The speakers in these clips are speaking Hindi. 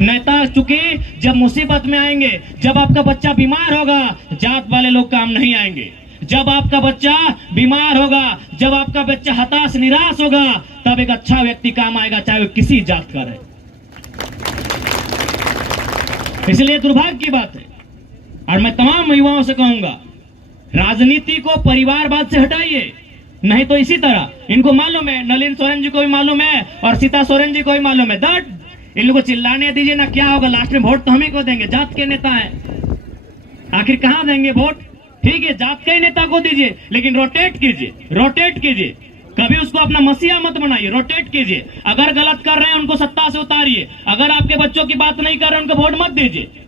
नेता चूंकि जब मुसीबत में आएंगे, जब आपका बच्चा बीमार होगा, जात वाले लोग काम नहीं आएंगे। जब आपका बच्चा बीमार होगा, जब आपका बच्चा हताश निराश होगा, तब एक अच्छा व्यक्ति काम आएगा, चाहे वो किसी जात का रहे। इसलिए दुर्भाग्य की बात है, और मैं तमाम युवाओं से कहूंगा, राजनीति को परिवारवाद से हटाइए, नहीं तो इसी तरह इनको मालूम है, नलिन सोरेन जी को भी मालूम है और सीता सोरेन जी को भी मालूम है, दैट इन लोगों को चिल्लाने दीजिए ना, क्या होगा, लास्ट में वोट तो हम ही को देंगे, जात के नेता हैं, आखिर कहां देंगे वोट? ठीक है, जात के ही नेता को दीजिए, लेकिन रोटेट कीजिए, कभी उसको अपना मसीहा मत बनाइए, रोटेट कीजिए। अगर गलत कर रहे हैं उनको सत्ता से उतारिए, अगर आपके बच्चों की बात नहीं कर रहे उनको वोट मत दीजिए।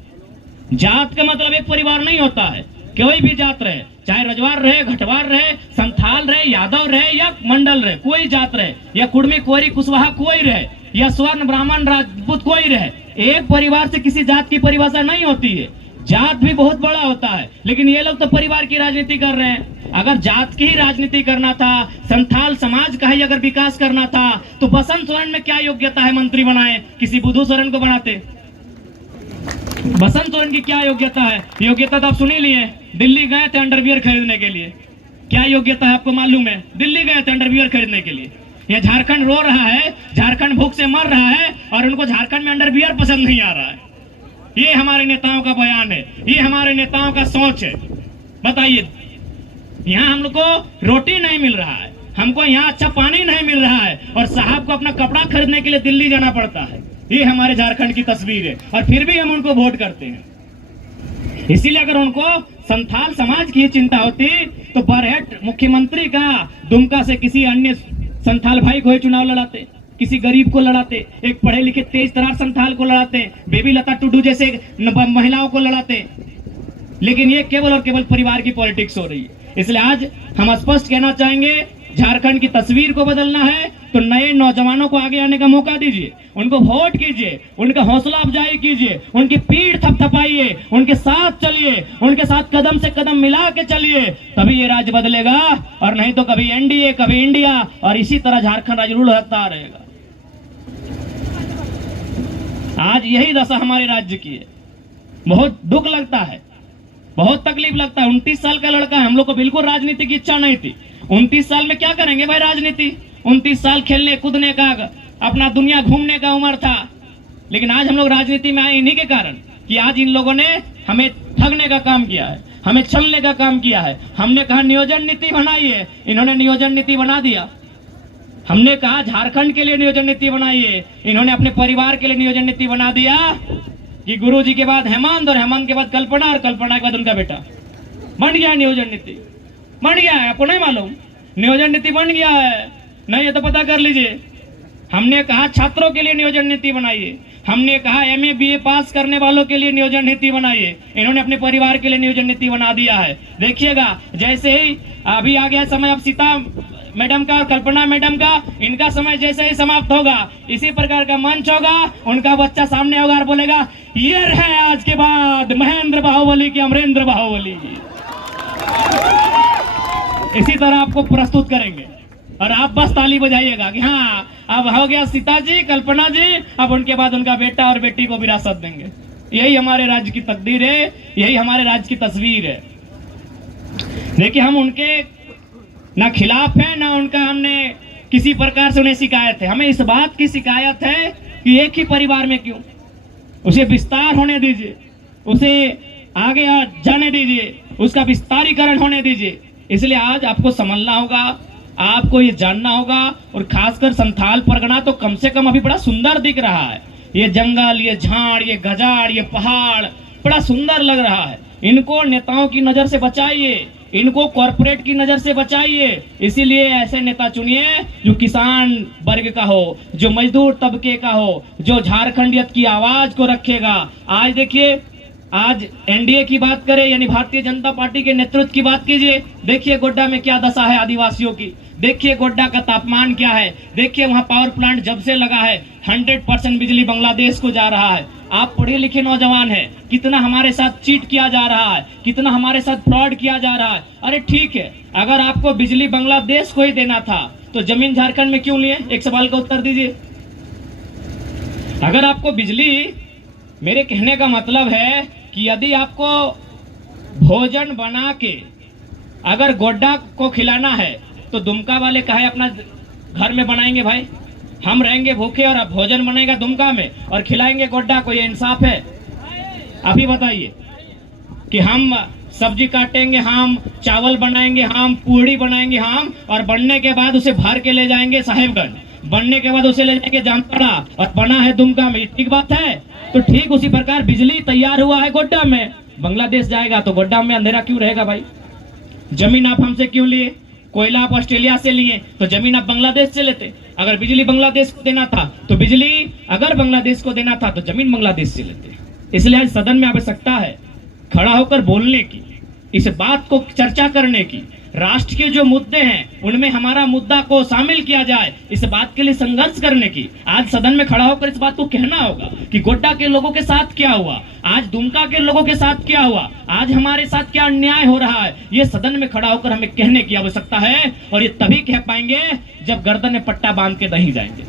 जात का मतलब एक परिवार नहीं होता है, कोई भी जात रहे, चाहे रजवार रहे, घटवार रहे, संथाल रहे, यादव रहे या मंडल रहे, कोई जात रहे, या कुर्मी, कोरी, कुशवाहा कोई रहे, या स्वर्ण, ब्राह्मण, राजपूत कोई रहे, एक परिवार से किसी जात की परिभाषा नहीं होती है। जात भी बहुत बड़ा होता है, लेकिन ये लोग तो परिवार की राजनीति कर रहे हैं। अगर जात की ही राजनीति करना था, संथाल समाज का ही अगर विकास करना था, तो बसंत सोरेन में क्या योग्यता है मंत्री बनाए, किसी बुद्धू सोरेन को बनाते? बसंत सोरेन की क्या योग्यता है? योग्यता तो आप सुन ही लिए, दिल्ली गए थे अंडरवियर खरीदने के लिए। क्या योग्यता है आपको मालूम है? दिल्ली गए थे अंडरवियर खरीदने के लिए। ये झारखंड रो रहा है, झारखंड भूख से मर रहा है, और उनको झारखंड में अंडरवियर पसंद नहीं आ रहा है। ये हमारे नेताओं का बयान है, ये हमारे नेताओं का सोच है। बताइए, यहाँ हम लोग को रोटी नहीं मिल रहा है, हमको यहाँ अच्छा पानी नहीं मिल रहा है, और साहब को अपना कपड़ा खरीदने के लिए दिल्ली जाना पड़ता है। ये हमारे झारखंड की तस्वीर है, और फिर भी हम उनको वोट करते हैं। इसीलिए अगर उनको संथाल समाज की चिंता होती तो बरहेट मुख्यमंत्री का दुमका से किसी अन्य संथाल भाई को ही चुनाव लड़ाते, किसी गरीब को लड़ाते, एक पढ़े लिखे तेज तरार संथाल को लड़ाते, बेबी लता टुडू जैसे महिलाओं को लड़ाते। लेकिन ये केवल और केवल परिवार की पॉलिटिक्स हो रही है। इसलिए आज हम स्पष्ट कहना चाहेंगे, झारखंड की तस्वीर को बदलना है तो नए नौजवानों को आगे आने का मौका दीजिए, उनको वोट कीजिए, उनका हौसला अफजाई कीजिए, उनकी पीठ थपथपाइए, उनके साथ चलिए, उनके साथ कदम से कदम मिला के चलिए, तभी ये राज्य बदलेगा। और नहीं तो कभी एनडीए, कभी इंडिया, और इसी तरह झारखंड राज्य रूढ़ होता रहेगा। आज यही दशा हमारे राज्य की है। बहुत दुख लगता है, बहुत तकलीफ लगता है। 29 साल का लड़का है, हम लोग को बिल्कुल राजनीति की इच्छा नहीं थी। 29 साल में क्या करेंगे भाई राजनीति? 29 साल खेलने कूदने का, अपना दुनिया घूमने का उम्र था। लेकिन आज हम लोग राजनीति में आए इन्हीं के कारण कि आज इन लोगों ने हमें ठगने का काम किया है, हमें छलने का काम किया है। हमने कहा नियोजन नीति बनाइए, इन्होंने नियोजन नीति बना दिया। हमने कहा झारखंड के लिए नियोजन नीति बनाइए, इन्होंने अपने परिवार के लिए नियोजन नीति बना दिया कि गुरुजी के बाद हेमंत, और हेमंत के बाद कल्पना, और कल्पना के बाद उनका बेटा। बन गया नियोजन नीति, बन गया है। आपको नहीं मालूम? नियोजन नीति बन गया है, नहीं है तो पता कर लीजिए। हमने कहा छात्रों के लिए नियोजन नीति बनाइए, हमने कहा एमए बीए पास करने वालों के लिए नियोजन नीति बनाइए, इन्होंने अपने परिवार के लिए नियोजन नीति बना दिया है। देखिएगा, जैसे ही अभी आ गया समय, अब सीता मैडम का और कल्पना मैडम का, इनका समय जैसे ही समाप्त होगा, इसी प्रकार का मंच होगा, उनका बच्चा सामने होगा और बोलेगा ये है आज के बाद महेंद्र बाहुबली की अमरेंद्र बाहुबली। इसी तरह आपको प्रस्तुत करेंगे और आप बस ताली बजाइएगा कि हाँ अब हो गया सीता जी, कल्पना जी, अब उनके बाद उनका बेटा और बेटी को विरासत देंगे। यही हमारे राज्य की तकदीर है, यही हमारे राज्य की तस्वीर है। देखिए, हम उनके ना खिलाफ है, ना उनका हमने किसी प्रकार से उन्हें शिकायत है। हमें इस बात की शिकायत है कि एक ही परिवार में क्यों, उसे विस्तार होने दीजिए, उसे आगे जाने दीजिए, उसका विस्तारीकरण होने दीजिए। इसलिए आज आपको समझना होगा, आपको ये जानना होगा, और खासकर संथाल परगना तो कम से कम अभी बड़ा सुंदर दिख रहा है। ये जंगल, ये झाड़, ये गजाड़, ये पहाड़ बड़ा सुंदर लग रहा है। इनको नेताओं की नजर से बचाइए, इनको कॉर्पोरेट की नजर से बचाइए। इसीलिए ऐसे नेता चुनिए जो किसान वर्ग का हो, जो मजदूर तबके का हो, जो झारखंडियत की आवाज को रखेगा। आज देखिए, आज एनडीए की बात करें, यानी भारतीय जनता पार्टी के नेतृत्व की बात कीजिए, देखिए गोड्डा में क्या दशा है आदिवासियों की, देखिए गोड्डा का तापमान क्या है, देखिए वहां पावर प्लांट जब से लगा है 100% बिजली बांग्लादेश को जा रहा है। आप पढ़े लिखे नौजवान हैं, कितना हमारे साथ चीट किया जा रहा है, कितना हमारे साथ फ्रॉड किया जा रहा है। अरे ठीक है, अगर आपको बिजली बांग्लादेश को ही देना था तो जमीन झारखंड में क्यों लिए? एक सवाल का उत्तर दीजिए। अगर आपको बिजली मेरे कहने का मतलब है कि यदि आपको भोजन बना के अगर गोड्डा को खिलाना है तो दुमका वाले कहे अपना घर में बनाएंगे भाई, हम रहेंगे भूखे और अब भोजन बनेगा दुमका में और खिलाएंगे गोड्डा को, ये इंसाफ है? आप ही बताइए कि हम सब्जी काटेंगे, हम चावल बनाएंगे, हम पूड़ी बनाएंगे, हम और बनने के बाद उसे भर के ले जाएंगे साहेबगंज, बनने के बाद उसे ले जाएंगे जामताड़ा और बना है दुमका में, ठीक बात है? तो ठीक उसी प्रकार बिजली तैयार हुआ है गोड्डा में, बांग्लादेश जाएगा तो गोड्डा में अंधेरा क्यों रहेगा भाई? जमीन आप हमसे क्यों लिए? कोयला आप ऑस्ट्रेलिया से लिए तो जमीन आप बांग्लादेश से लेते। अगर बिजली बांग्लादेश को देना था तो बिजली अगर बांग्लादेश को देना था तो जमीन बांग्लादेश से लेते। इसलिए आज सदन में आवश्यकता है खड़ा होकर बोलने की, इस बात को चर्चा करने की, राष्ट्र के जो मुद्दे हैं उनमें हमारा मुद्दा को शामिल किया जाए, इस बात के लिए संघर्ष करने की। आज सदन में खड़ा होकर इस बात को कहना होगा कि गोड्डा के लोगों के साथ क्या हुआ, आज दुमका के लोगों के साथ क्या हुआ, आज हमारे साथ क्या अन्याय हो रहा है, ये सदन में खड़ा होकर हमें कहने की आवश्यकता है। और ये तभी कह पाएंगे जब गर्दन में पट्टा बांध के नहीं जाएंगे।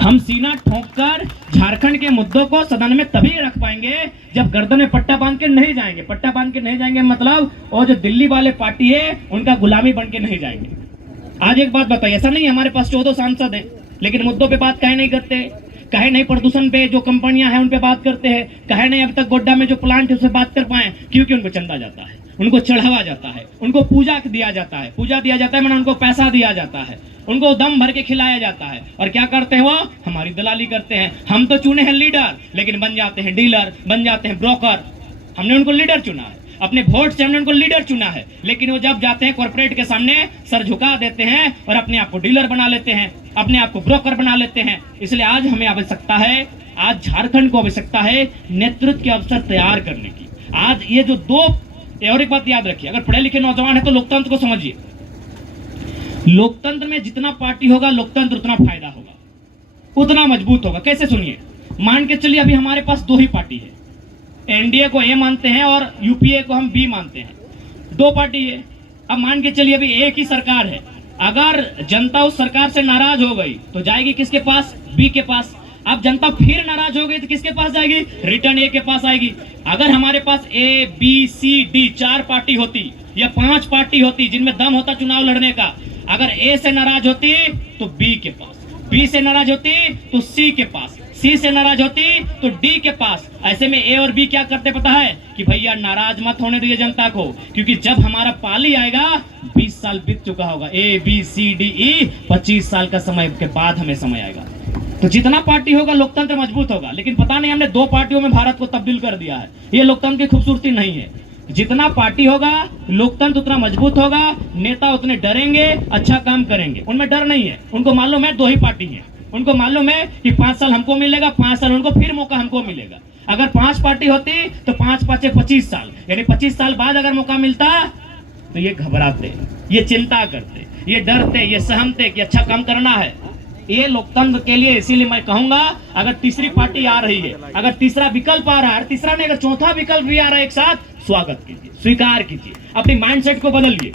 हम सीना ठोंककर झारखंड के मुद्दों को सदन में तभी रख पाएंगे जब गर्दन में पट्टा बांध के नहीं जाएंगे। पट्टा बांध के नहीं जाएंगे मतलब और जो दिल्ली वाले पार्टी है उनका गुलामी बन के नहीं जाएंगे। आज एक बात बताइए, ऐसा नहीं हमारे पास 14 सांसद हैं लेकिन मुद्दों पे बात काहे नहीं करते? काहे नहीं प्रदूषण पे जो कंपनियां हैं उन पे बात करते हैं? काहे नहीं अब तक गोड्डा में जो प्लांट है उससे बात कर पाए? क्योंकि उनको चंदा जाता है, उनको चढ़ावा जाता है, उनको पूजा दिया जाता है, पूजा दिया जाता है मैंने उनको पैसा दिया जाता है, उनको दम भर के खिलाया जाता है। और क्या करते हैं वो? हमारी दलाली करते हैं। हम तो चुने हैं लीडर लेकिन बन जाते हैं डीलर, बन जाते हैं ब्रोकर। हमने उनको लीडर चुना है, अपने वोट से हमने उनको लीडर चुना है, लेकिन वो जब जाते हैं कॉर्पोरेट के सामने सर झुका देते हैं और अपने आप को डीलर बना लेते हैं, अपने आप को ब्रोकर बना लेते हैं। इसलिए आज हमें आवश्यकता है, आज झारखंड को आवश्यकता है नेतृत्व के अवसर तैयार करने की। आज ये जो दो, और एक बात याद रखिए, अगर पढ़े लिखे नौजवान है तो लोकतंत्र को समझिए। लोकतंत्र में जितना पार्टी होगा लोकतंत्र उतना फायदा होगा, उतना मजबूत होगा। कैसे? सुनिए, मान के चलिए अभी हमारे पास दो ही पार्टी है, एनडीए को ए मानते हैं और यूपीए को हम बी मानते हैं, दो पार्टी है। अब मान के चलिए अभी एक ही सरकार है, अगर जनता उस सरकार से नाराज हो गई तो जाएगी किसके पास? बी के पास। अब जनता फिर नाराज हो गई तो किसके पास जाएगी? रिटर्न ए के पास आएगी। अगर हमारे पास A B C D 4 party होती या 5 पार्टी होती जिनमें दम होता चुनाव लड़ने का, अगर ए से नाराज होती तो बी के पास, बी से नाराज होती तो सी के पास, सी से नाराज होती तो डी के पास। ऐसे में ए और बी क्या करते पता है? कि भैया नाराज मत होने दीजिए जनता को, क्योंकि जब हमारा पाली आएगा 20 साल बीत चुका होगा, ए बी सी डी ई 25 साल का समय के बाद हमें समय आएगा। तो जितना पार्टी होगा लोकतंत्र मजबूत होगा। लेकिन पता नहीं हमने 2 पार्टियों में भारत को तब्दील कर दिया है, ये लोकतंत्र की खूबसूरती नहीं है। जितना पार्टी होगा लोकतंत्र उतना मजबूत होगा, नेता उतने डरेंगे, अच्छा काम करेंगे। उनमें डर नहीं है, उनको मालूम है 2 ही पार्टी है, उनको मालूम है कि 5 साल हमको मिलेगा, 5 साल उनको फिर मौका हमको मिलेगा। अगर 5 पार्टी होती तो 5 5 25 साल, यानी 25 साल बाद अगर मौका मिलता तो ये घबराते, ये चिंता करते, ये डरते, ये सहमते कि अच्छा काम करना है। ये लोकतंत्र के लिए, इसीलिए मैं कहूंगा अगर तीसरी पार्टी आ रही है, अगर तीसरा विकल्प आ रहा है, तीसरा नहीं अगर चौथा विकल्प भी आ रहा है एक साथ, स्वागत कीजिए, स्वीकार कीजिए, अपनी माइंडसेट को बदलिए,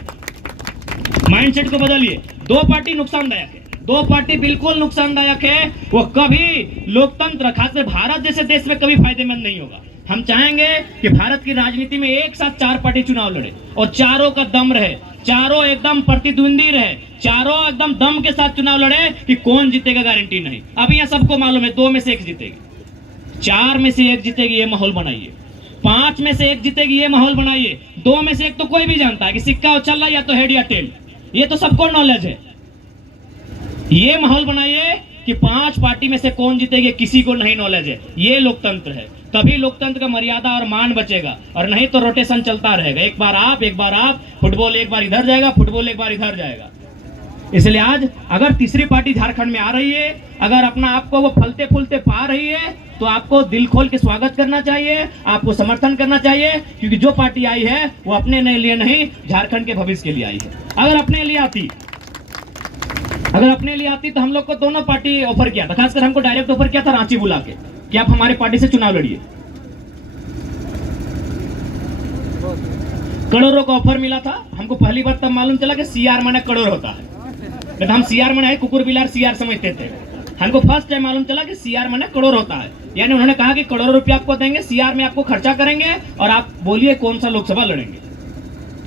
माइंडसेट को बदलिए। 2 पार्टी नुकसानदायक है, 2 पार्टी बिल्कुल नुकसानदायक है, वो कभी लोकतंत्र खासकर भारत जैसे देश में कभी फायदेमंद नहीं होगा। हम चाहेंगे कि भारत की राजनीति में एक साथ 4 पार्टी चुनाव लड़े और चारों का दम रहे, चारों एकदम प्रतिद्वंदी रहे, चारों एकदम दम के साथ चुनाव लड़े कि कौन जीतेगा गारंटी नहीं। अब यहाँ सबको मालूम है 2 में से 1 जीतेगी, 4 में से 1 जीतेगी, ये माहौल बनाइए। 5 में से 1 जीतेगी, ये माहौल बनाइए। 2 में से 1 तो कोई भी जानता है कि सिक्का चल रहा है या तो हेड या टेल, ये तो सबको नॉलेज है। ये माहौल बनाइए कि 5 पार्टी में से कौन जीतेगी किसी को नहीं नॉलेज है। ये लोकतंत्र है, तभी लोकतंत्र का मर्यादा और मान बचेगा, और नहीं तो रोटेशन चलता रहेगा, एक बार आप, एक बार आप, फुटबॉल एक बार इधर जाएगा, फुटबॉल एक बार इधर जाएगा। इसलिए आज अगर तीसरी पार्टी झारखंड में आ रही है, अगर अपना आपको वो फलते फूलते पा रही है, तो आपको दिल खोल के स्वागत करना चाहिए, आपको समर्थन करना चाहिए, क्योंकि जो पार्टी आई है वो अपने लिए नहीं, झारखंड के भविष्य के लिए आई है। अगर अपने लिए आती तो हम लोग को दोनों पार्टी ऑफर किया था, खासकर हमको डायरेक्ट ऑफर किया था रांची बुला के कि आप हमारे पार्टी से चुनाव लड़िए। करोड़ों का ऑफर मिला था हमको। पहली बार तब मालूम चला कि सीआर माने करोड़ होता है, तो हम सीआर माने कुकुर बिलार सीआर समझते थे। हमको फर्स्ट टाइम मालूम चला कि सीआर माने करोड़ होता है। यानी उन्होंने कहा कि करोड़ों रुपया आपको देंगे, सीआर में आपको खर्चा करेंगे और आप बोलिए कौन सा लोकसभा लड़ेंगे।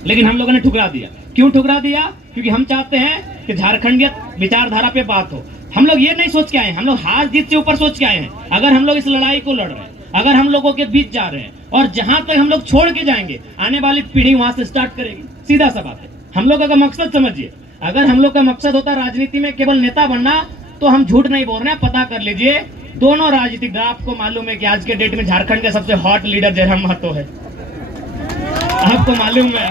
लेकिन हम लोगों ने ठुकरा दिया। क्यों ठुकरा दिया? क्योंकि हम चाहते हैं कि झारखंडियत विचारधारा पे बात हो। हम लोग ये नहीं सोच के आए, हम लोग हार जीत से ऊपर सोच के आए हैं। अगर हम लोग इस लड़ाई को लड़ रहे हैं, अगर हम लोगों के बीच जा रहे हैं और जहां तक हम लोग छोड़ के जाएंगे, आने वाली पीढ़ी वहां से स्टार्ट करेगी। सीधा सा बात है। हम लोग का मकसद समझिए, अगर हम लोग का मकसद होता राजनीति में केवल नेता बनना, तो हम झूठ नहीं बोल रहे हैं। पता कर लीजिए, दोनों राजनीतिक दल, आपको मालूम है कि आज के डेट में झारखंड के सबसे हॉट लीडर जयराम महतो है। आपको मालूम है,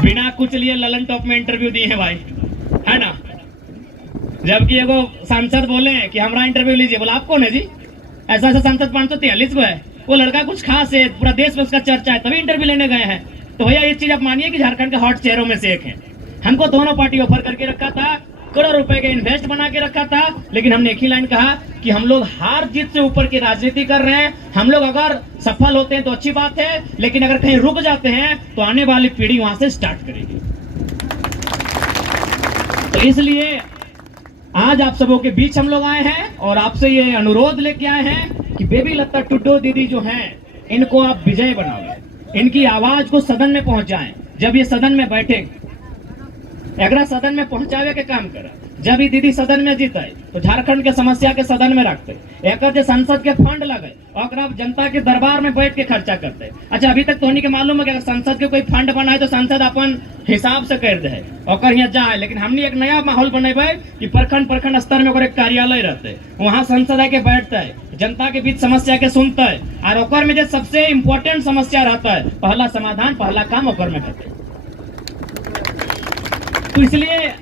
बिना कुछ लिए ललन टॉप में इंटरव्यू दिए हैं भाई, है ना। जबकि एगो सांसद बोले कि हमारा इंटरव्यू लीजिए, बोला आप कौन है जी? ऐसा ऐसा सांसद 543 को है, वो लड़का कुछ खास है, पूरा देश में उसका चर्चा है, तभी इंटरव्यू लेने गए हैं। तो भैया ये चीज आप मानिए कि झारखंड के हॉट चेहरों में से एक है। हमको दोनों पार्टी ऑफर करके रखा था, करोड़ रुपए के इन्वेस्ट बना के रखा था, लेकिन हमने एक ही लाइन कहा कि हम लोग हार जीत से ऊपर की राजनीति कर रहे हैं। हम लोग अगर सफल होते हैं तो अच्छी बात है, लेकिन अगर कहीं रुक जाते हैं तो आने वाली पीढ़ी वहां से स्टार्ट करेगी। तो इसलिए आज आप सबों के बीच हम लोग आए हैं और आपसे ये अनुरोध लेके आए हैं कि बेबी लता टुड्डो दीदी जो हैं, इनको आप विजय बनाओ, इनकी आवाज को सदन में पहुंचाएं। जब ये सदन में बैठे, अगर सदन में पहुंचावे के काम करे, जब ये दीदी सदन में जीते तो झारखंड के समस्या के सदन में रखते, एक संसद के फंड लगे और जनता के दरबार में बैठ के खर्चा करते। अच्छा, अभी तक तो उन्हीं के मालूम है कि अगर संसद के कोई फंड बनाए तो संसद अपन हिसाब से कर दे और यहाँ जाए, लेकिन हमने एक नया माहौल बनेबे कि प्रखंड स्तर में एक कार्यालय रहते, वहाँ संसद आके बैठता है, जनता के बीच समस्या के सुनता है और ओकर में जो सबसे इम्पोर्टेंट समस्या रहता है, पहला समाधान, पहला काम ओकर में करते। तो इसलिए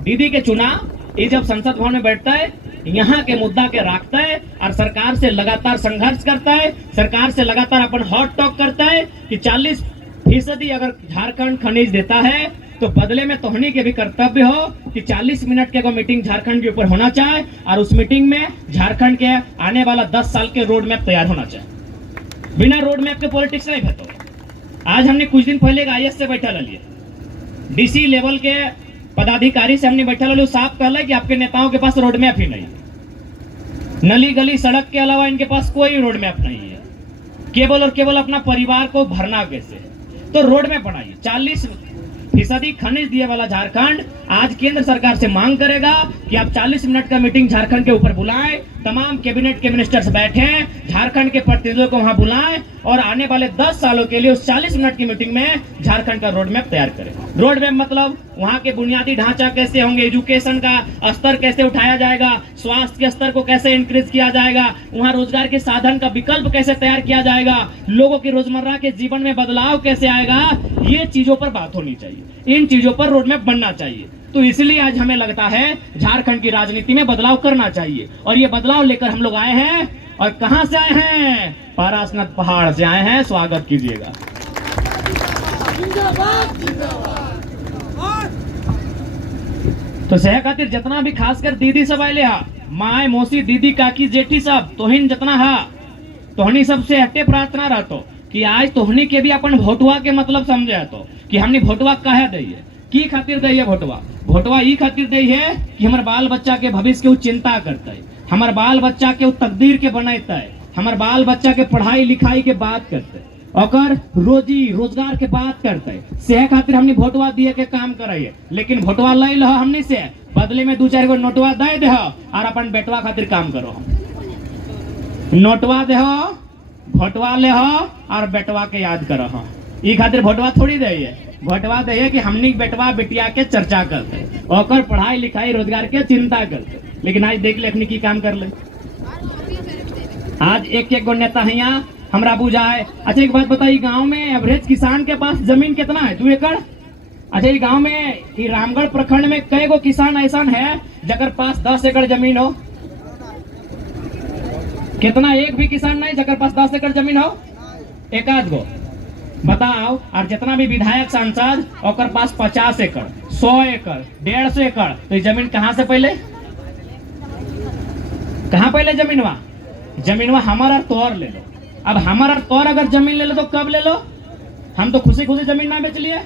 दीदी के चुनाव ये जब संसद भवन में बैठता है, यहाँ के मुद्दा के रखता है और सरकार से लगातार संघर्ष करता है, सरकार से लगातार अपन हॉट टॉक करता है कि 40% अगर झारखंड खनिज देता है तो बदले में तोहनी के भी कर्तव्य हो कि 40 मिनट के मीटिंग झारखंड के ऊपर होना चाहिए और उस मीटिंग में झारखंड के आने वाला 10 साल के रोड मैप तैयार होना चाहिए। बिना रोड मैप के पॉलिटिक्स नहीं भेतो। आज हमने कुछ दिन पहले IAS से बैठा लिए, DC लेवल के पदाधिकारी से हमने बैठा लो, साफ कहला कि आपके नेताओं के पास रोड मैप ही नहीं है। नली गली सड़क के अलावा इनके पास कोई रोड मैप नहीं है, केवल और केवल अपना परिवार को भरना कैसे। तो रोड मैप बनाइए। 40% खनिज दिए वाला झारखंड आज केंद्र सरकार से मांग करेगा कि आप 40 मिनट का मीटिंग झारखंड के ऊपर बुलाएं, तमाम कैबिनेट के मिनिस्टर्स बैठे, झारखंड के प्रतिनिधियों को वहां बुलाएं और आने वाले 10 सालों के लिए उस 40 मिनट की मीटिंग में झारखंड का रोड मैप तैयार करें। रोड मैप मतलब वहां के बुनियादी ढांचा कैसे होंगे, एजुकेशन का स्तर कैसे उठाया जाएगा, स्वास्थ्य के स्तर को कैसे इंक्रीज किया जाएगा, वहां रोजगार के साधन का विकल्प कैसे तैयार किया जाएगा, लोगों की रोजमर्रा के जीवन में बदलाव कैसे आएगा, ये चीजों पर बात होनी चाहिए, इन चीजों पर रोड मैप बनना चाहिए। तो इसलिए आज हमें लगता है झारखंड की राजनीति में बदलाव करना चाहिए और ये बदलाव लेकर हम लोग आए हैं। और कहां से आए हैं? पारसनाथ पहाड़ से आए हैं। स्वागत कीजिएगा। तो सह खातिर जितना भी खासकर दीदी सब आए हा, माए मौसी दीदी काकी जेठी सब तोहिन जितना हा, तोहनी सबसे हटे प्रार्थना रहतो कि आज तोहनी के भी अपन भोटवा के मतलब समझे तो कि हमने भोटवा कहे दी की खातिर दी है। भोटवा ई खातिर दी है कि हमारे बाल बच्चा के भविष्य के वो चिंता करता है, हमारे बाल बच्चा के वो तकदीर के बनाता है, हमारे बाल बच्चा के पढ़ाई लिखाई के बात करते है और रोजी रोजगार के बात करते है। सेह खातिर हमने भोटवा दिए के काम कराइए, लेकिन भोटवा लै लो हमने से बदले में 2-4 गो नोटवा दे दे और अपन बेटवा खातिर काम करो। नोटवा दे भोटवा ले और बेटवा के याद करो। ई खातिर भोटवा थोड़ी दे, भोटवा दे कि हमनी बेटवा बेटिया के चर्चा करते और पढ़ाई लिखाई रोजगार के चिंता करते। लेकिन आज देख ले अपनी की काम कर ले। आज एक गो नेता है यहाँ हमरा बुझाए। अच्छा एक बात बताइए, गांव में एवरेज किसान के पास जमीन कितना है? 2 एकड़। अच्छा ये गांव में ये रामगढ़ प्रखंड में कई गो किसान ऐसा है जकर पास 10 एकड़ जमीन हो? कितना? एक भी किसान नहीं जकर पास 10 एकड़ जमीन हो? एक आध गो बताओ। और जितना भी विधायक सांसद और पास 50 एकड़ 100 एकड़ 150 एकड़, तो ये जमीन कहाँ से पहले जमीनवा हमारा तोर ले लो। अब हमारा तोर अगर जमीन ले लो तो कब ले लो? हम तो खुशी खुशी जमीन ना बेच लिए।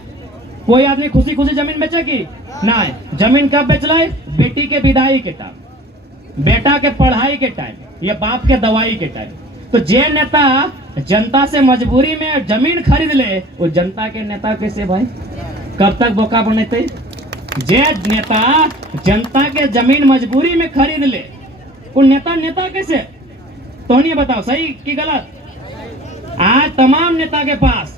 कोई आदमी खुशी खुशी जमीन बेचेगी? ना जमीन कब बेचले? बेटी के विदाई के टाइम, बेटा के पढ़ाई के टाइम, या बाप के दवाई के टाइम। तो जे नेता जनता से मजबूरी में जमीन खरीद ले, वो जनता के नेता कैसे भाई? कब तक बोका बनेते? जे नेता जनता के जमीन मजबूरी में खरीद ले, वो नेता नेता कैसे? तो नहीं बताओ सही कि गलत? आज तमाम नेता के पास